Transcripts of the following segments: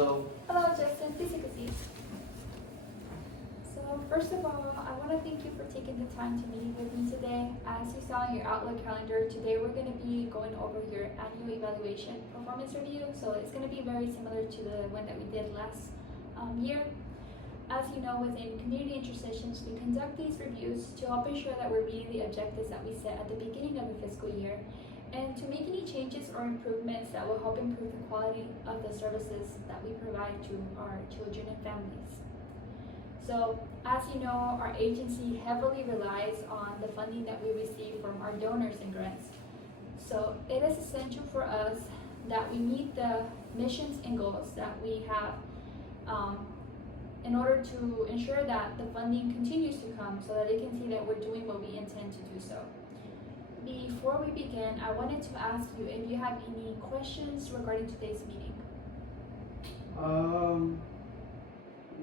Hello. Hello, Justin. Please take a seat. So, first of all, I want to thank you for taking the time to meet with me today. As you saw in your Outlook calendar, today we're going to be going over your annual evaluation performance review. So, it's going to be very similar to the one that we did last year. As you know, within community intercessions, we conduct these reviews to help ensure that we're meeting the objectives that we set at the beginning of the fiscal year, and to make any changes or improvements that will help improve the quality of the services that we provide to our children and families. So, as you know, our agency heavily relies on the funding that we receive from our donors and grants. So, it is essential for us that we meet the missions and goals that we have in order to ensure that the funding continues to come so that they can see that we're doing what we intend to do so. Before we begin, I wanted to ask you if you have any questions regarding today's meeting.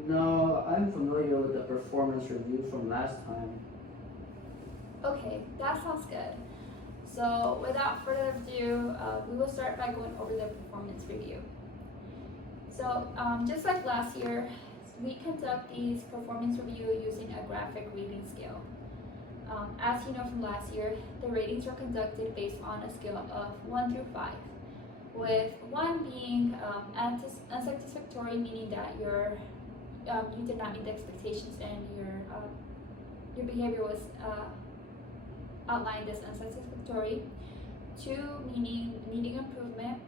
No, I'm familiar with the performance review from last time. Okay, that sounds good. So without further ado, we will start by going over the performance review. So just like last year, we conduct these performance review using a graphic rating scale. As you know from last year, the ratings were conducted based on a scale of 1 through 5, with 1 being unsatisfactory, meaning that you did not meet the expectations and your behavior was outlined as unsatisfactory. 2 meaning needing improvement.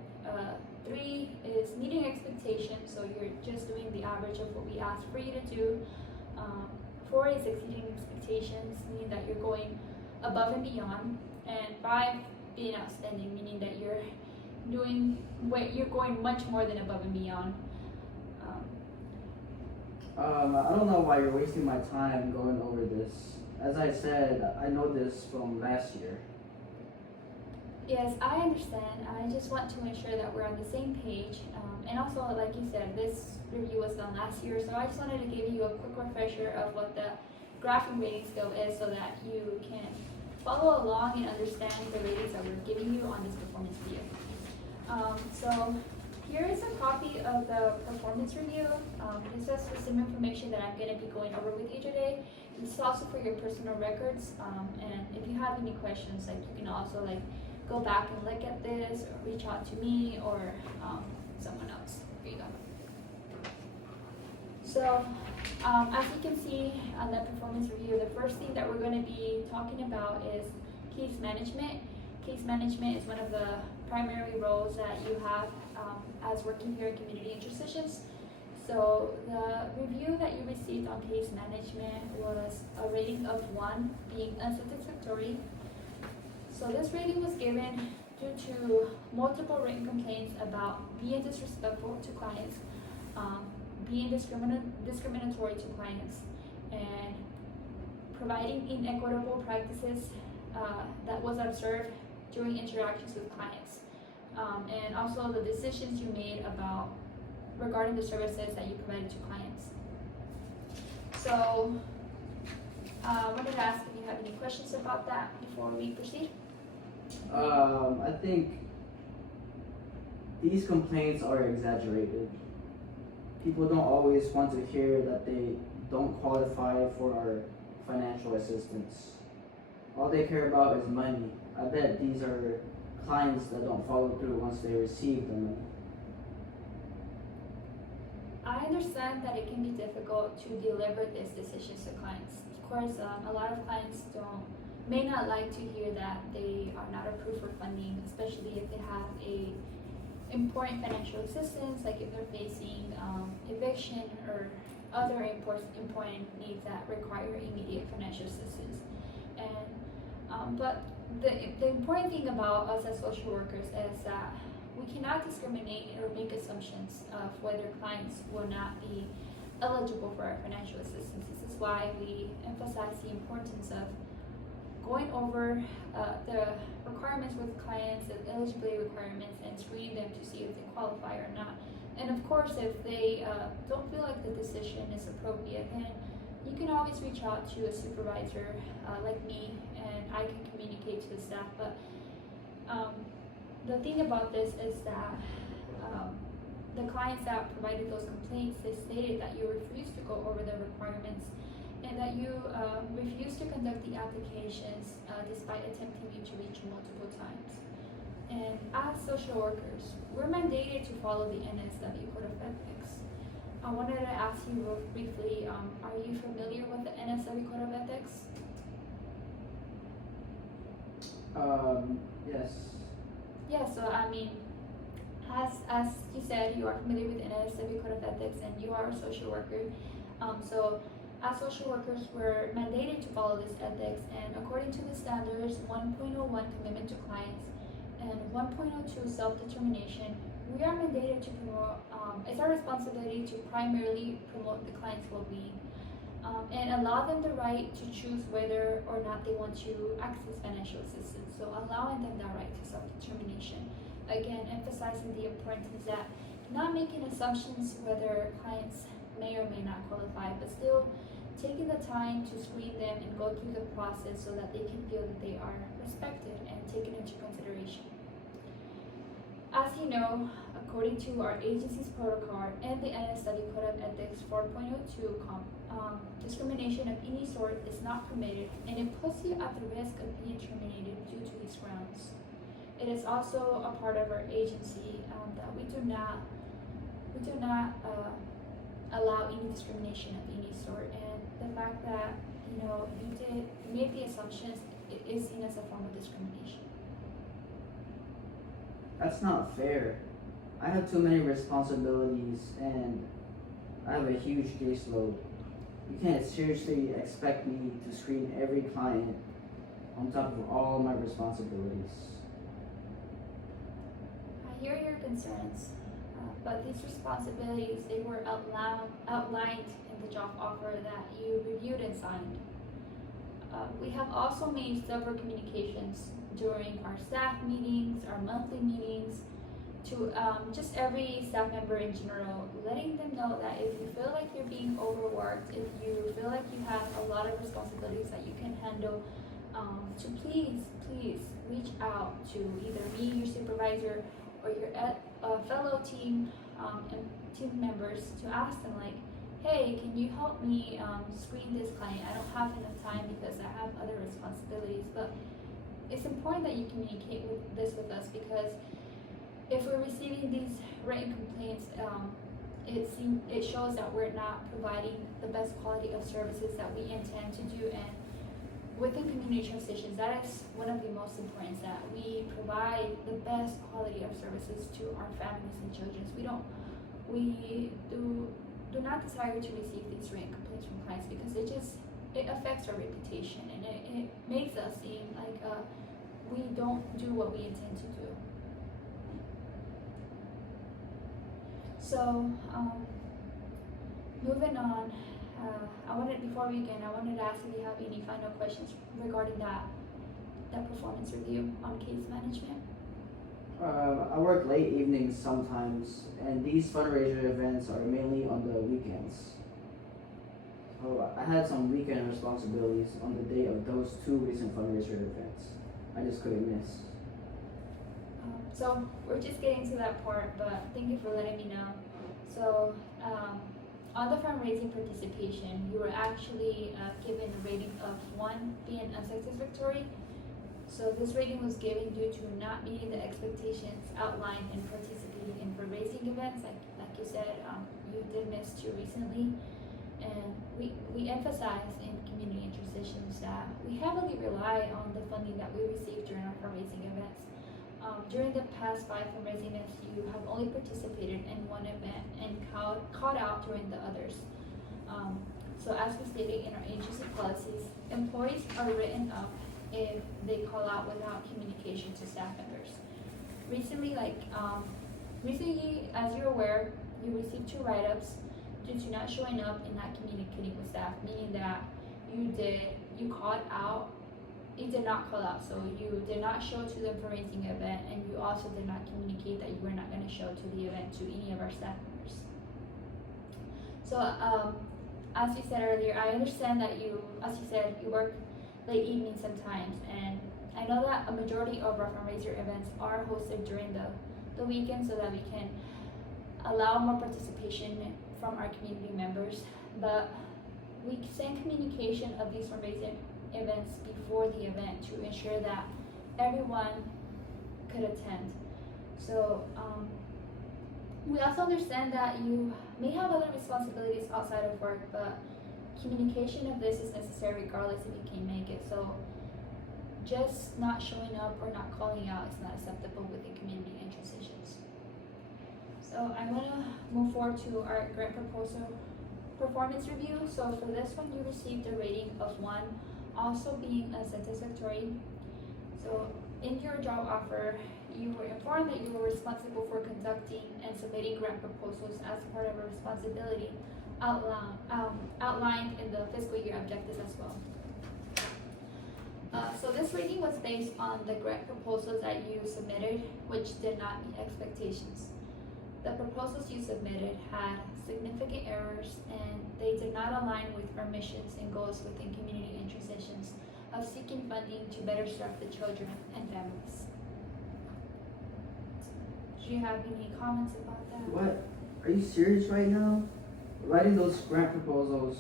3 is meeting expectations, so you're just doing the average of what we asked for you to do. 4 is exceeding expectations, meaning that you're going above and beyond. And 5 being outstanding, meaning that you're going much more than above and beyond. I don't know why you're wasting my time going over this. As I said, I know this from last year. Yes, I understand. I just want to ensure that we're on the same page. And also, like you said, this review was done last year, so I just wanted to give you a quick refresher of what the graphic rating scale is so that you can follow along and understand the ratings that we're giving you on this performance review. So here is a copy of the performance review. This has some information that I'm going to be going over with you today. This is also for your personal records. And if you have any questions, like you can also go back and look at this, or reach out to me or someone else. Here you go. So, as you can see on the performance review, the first thing that we're going to be talking about is case management. Case management is one of the primary roles that you have as working here in community intercessions. So the review that you received on case management was a rating of 1, being unsatisfactory. So this rating was given due to multiple written complaints about being disrespectful to clients, being discriminatory to clients, and providing inequitable practices that was observed during interactions with clients, and also the decisions you made regarding the services that you provided to clients. So I wanted to ask if you have any questions about that before we proceed. I think these complaints are exaggerated. People don't always want to hear that they don't qualify for our financial assistance. All they care about is money. I bet these are clients that don't follow through once they receive the money. I understand that it can be difficult to deliver these decisions to clients. Of course, a lot of clients may not like to hear that they are not approved for funding, especially if they have a important financial assistance, like if they're facing eviction or other important needs that require immediate financial assistance. And but the important thing about us as social workers is that we cannot discriminate or make assumptions of whether clients will not be eligible for our financial assistance. This is why we emphasize the importance of going over the requirements with clients, the eligibility requirements, and screening them to see if they qualify or not. And of course, if they don't feel like the decision is appropriate, then you can always reach out to a supervisor like me, and I can communicate to the staff. But the thing about this is that the clients that provided those complaints, they stated that you refused to go over the requirements and that you refused to conduct the applications despite attempting to reach you multiple times. And as social workers, we're mandated to follow the NSW Code of Ethics. I wanted to ask you real briefly, are you familiar with the NSW Code of Ethics? Yes. Yeah, so I mean, as you said, you are familiar with the NSW Code of Ethics and you are a social worker. So as social workers, we're mandated to follow this ethics, and according to the standards 1.01 commitment to clients and 1.02 self-determination, we are mandated to promote, it's our responsibility to primarily promote the client's well-being and allow them the right to choose whether or not they want to access financial assistance. So allowing them that right to self-determination. Again, emphasizing the importance that not making assumptions whether clients may or may not qualify, but still taking the time to screen them and go through the process so that they can feel that they are respected and taken into consideration. As you know, according to our agency's protocol and the NSW Code of Ethics 4.02, discrimination of any sort is not permitted, and it puts you at the risk of being terminated due to these grounds. It is also a part of our agency that we do not allow any discrimination of any sort, and the fact that you made the assumptions, it is seen as a form of discrimination. That's not fair. I have too many responsibilities and I have a huge caseload. You can't seriously expect me to screen every client on top of all my responsibilities. I hear your concerns, but these responsibilities, they were outlined in the job offer that you reviewed and signed. We have also made several communications during our staff meetings, our monthly meetings, to just every staff member in general, letting them know that if you feel like you're being overworked, if you feel like you have a lot of responsibilities that you can handle, to please reach out to either me, your supervisor, or your fellow team and team members to ask them like, hey, can you help me screen this client? I don't have enough time because I have other responsibilities. But it's important that you communicate with us, because if we're receiving these written complaints, it shows that we're not providing the best quality of services that we intend to do. And within community transitions, that is one of the most important, that we provide the best quality of services to our families and children. We do not desire to receive these written complaints from clients, because it affects our reputation, and it makes us seem like we don't do what we intend to do. So, moving on, before we begin, I wanted to ask if you have any final questions regarding that performance review on case management. I work late evenings sometimes, and these fundraiser events are mainly on the weekends. So I had some weekend responsibilities on the day of those two recent fundraiser events. I just couldn't miss. So we're just getting to that part, but thank you for letting me know. So on the fundraising participation, you were actually given a rating of 1 being unsatisfactory. So this rating was given due to not meeting the expectations outlined in participating in fundraising events. Like you said, you did miss 2 recently. And we emphasize in community transitions that we heavily rely on the funding that we receive during our fundraising events. During the past 5 fundraising events, you have only participated in 1 event and caught out during the others. So as we stated in our agency policies, employees are written up if they call out without communication to staff members. Recently, as you're aware, you received 2 write-ups due to not showing up and not communicating with staff, meaning that you called out. You did not call out, so you did not show to the fundraising event, and you also did not communicate that you were not going to show to the event to any of our staff members. So, as you said earlier, I understand that you work late evenings sometimes, and I know that a majority of our fundraiser events are hosted during the weekend, so that we can allow more participation from our community members, but we send communication of these fundraising events before the event to ensure that everyone could attend. So we also understand that you may have other responsibilities outside of work, but communication of this is necessary regardless if you can make it. So just not showing up or not calling out is not acceptable within community and transitions. So I'm gonna move forward to our grant proposal performance review. So for this one, you received a rating of 1, also being unsatisfactory. So in your job offer, you were informed that you were responsible for conducting and submitting grant proposals as part of a responsibility outlined in the fiscal year objectives as well. So this rating was based on the grant proposals that you submitted, which did not meet expectations. The proposals you submitted had significant errors, and they did not align with our missions and goals within community and transitions of seeking funding to better serve the children and families. Do you have any comments about that? What? Are you serious right now? Writing those grant proposals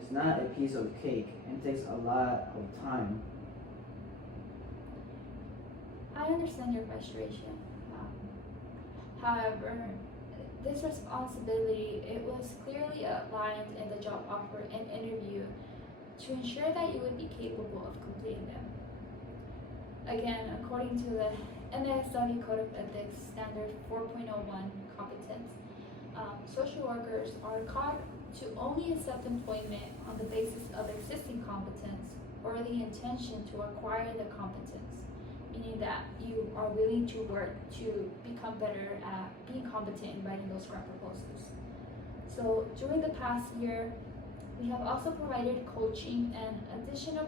is not a piece of cake and takes a lot of time. I understand your frustration. However, this responsibility, it was clearly outlined in the job offer and interview to ensure that you would be capable of completing them. Again, according to the NSW Code of Ethics Standard 4.01 competence, social workers are called to only accept employment on the basis of existing competence or the intention to acquire the competence, meaning that you are willing to work to become better at being competent in writing those grant proposals. So during the past year, we have also provided coaching and additional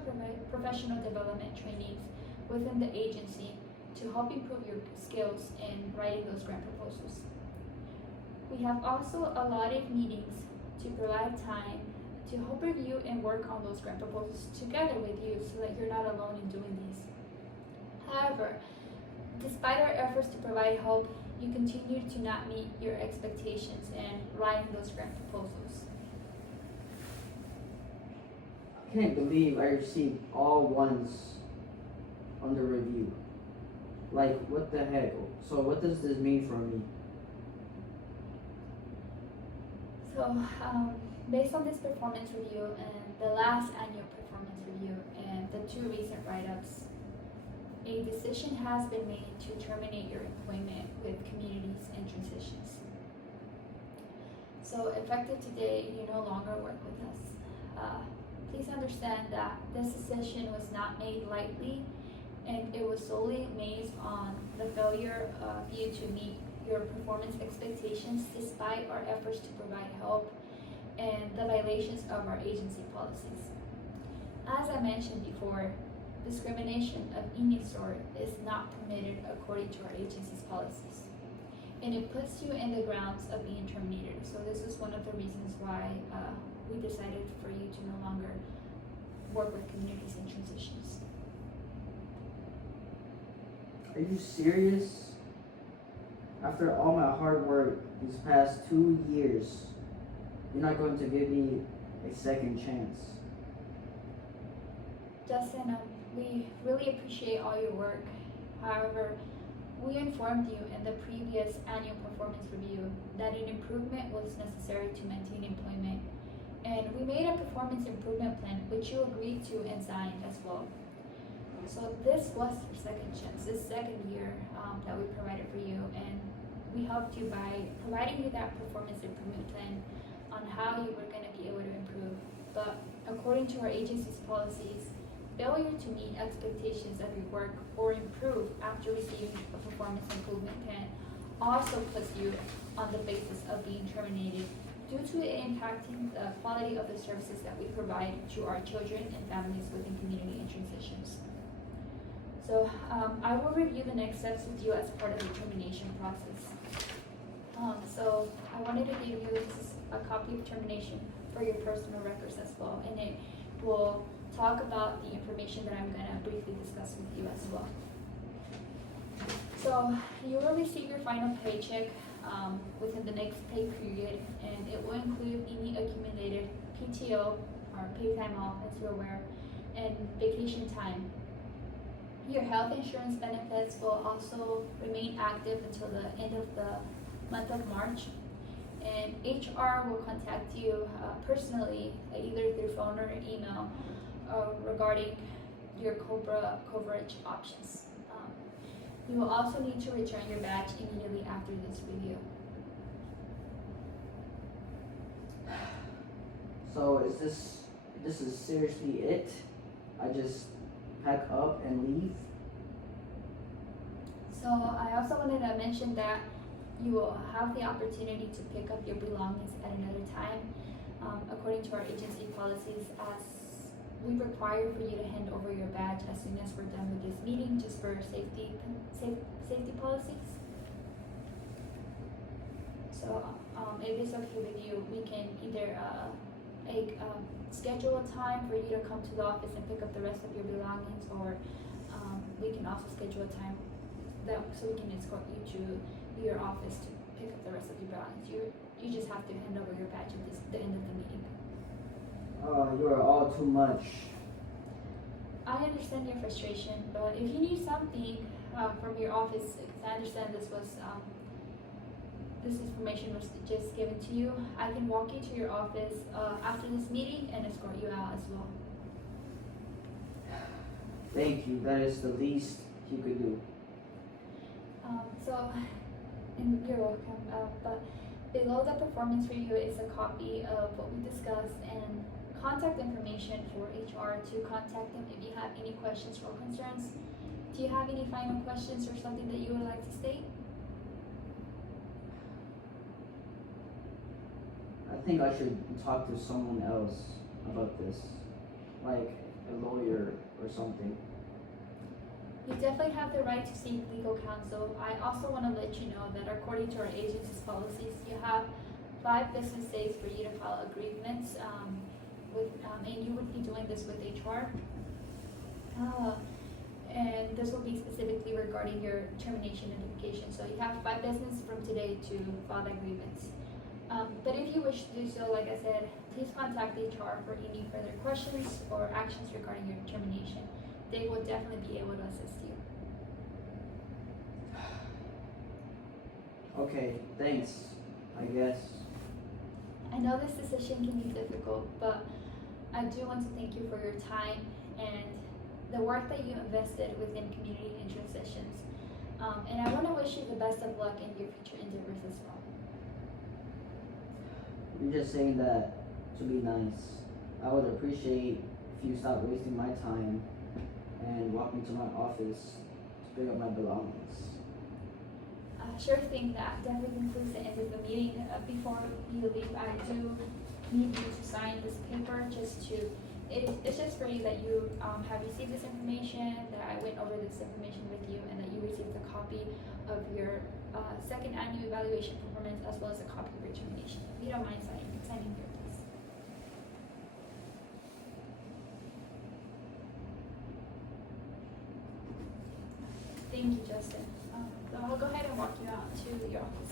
professional development trainings within the agency to help improve your skills in writing those grant proposals. We have also allotted meetings to provide time to help review and work on those grant proposals together with you so that you're not alone in doing these. However, despite our efforts to provide help, you continue to not meet your expectations in writing those grant proposals. I can't believe I received all 1s under review. Like, what the heck? So what does this mean for me? So, based on this performance review and the last annual performance review and the 2 recent write-ups, a decision has been made to terminate your employment with communities and transitions. So effective today, you no longer work with us. Please understand that this decision was not made lightly, and it was solely based on the failure of you to meet your performance expectations despite our efforts to provide help and the violations of our agency policies. As I mentioned before, discrimination of any sort is not permitted according to our agency's policies, and it puts you in the grounds of being terminated. So this is one of the reasons why we decided for you to no longer work with communities and transitions. Are you serious? After all my hard work these past 2 years, you're not going to give me a second chance? Justin, we really appreciate all your work. However, we informed you in the previous annual performance review that an improvement was necessary to maintain employment, and we made a performance improvement plan which you agreed to and signed as well. So this was your second chance, this second year that we provided for you, and we helped you by providing you that performance improvement plan on how you were going to be able to improve. But according to our agency's policies, failure to meet expectations of your work or improve after receiving a performance improvement plan also puts you on the basis of being terminated due to it impacting the quality of the services that we provide to our children and families within community and transitions. So I will review the next steps with you as part of the termination process. So I wanted to give you a copy of termination for your personal records as well, and it will talk about the information that I'm going to briefly discuss with you as well. So you will receive your final paycheck within the next pay period, and it will include any accumulated PTO or paid time off, as you're aware, and vacation time. Your health insurance benefits will also remain active until the end of the month of March, and HR will contact you personally, either through phone or email, regarding your COBRA coverage options. You will also need to return your badge immediately after this review. So this is seriously it? I just pack up and leave? So I also wanted to mention that you will have the opportunity to pick up your belongings at another time, according to our agency policies, as we require for you to hand over your badge as soon as we're done with this meeting, just for safety policies. So if it's okay with you, we can either schedule a time for you to come to the office and pick up the rest of your belongings, or we can also schedule a time so we can escort you to your office to pick up the rest of your belongings. You just have to hand over your badge at the end of the meeting. You are all too much. I understand your frustration, but if you need something from your office, because I understand this information was just given to you, I can walk you to your office after this meeting and escort you out as well. Thank you. That is the least you could do. And you're welcome. But below the performance review is a copy of what we discussed and contact information for HR to contact them if you have any questions or concerns. Do you have any final questions or something that you would like to state? I think I should talk to someone else about this, like a lawyer or something. You definitely have the right to seek legal counsel. I also want to let you know that according to our agency's policies, you have 5 business days for you to file a grievance, and you would be doing this with HR. And this will be specifically regarding your termination notification. So you have 5 business from today to file that grievance. But if you wish to do so, like I said, please contact HR for any further questions or actions regarding your termination. They will definitely be able to assist you. Okay, thanks, I guess. I know this decision can be difficult, but I do want to thank you for your time and the work that you invested within community and transitions. And I want to wish you the best of luck in your future endeavors as well. You're just saying that to be nice. I would appreciate if you stop wasting my time and walk me to my office to pick up my belongings. Sure thing. That definitely concludes the end of the meeting. Before you leave, I do need you to sign this paper it's just for you that you have received this information, that I went over this information with you, and that you received a copy of your second annual evaluation performance, as well as a copy of your termination. If you don't mind signing here, please. Thank you, Justin. So I'll go ahead and walk you out to your office.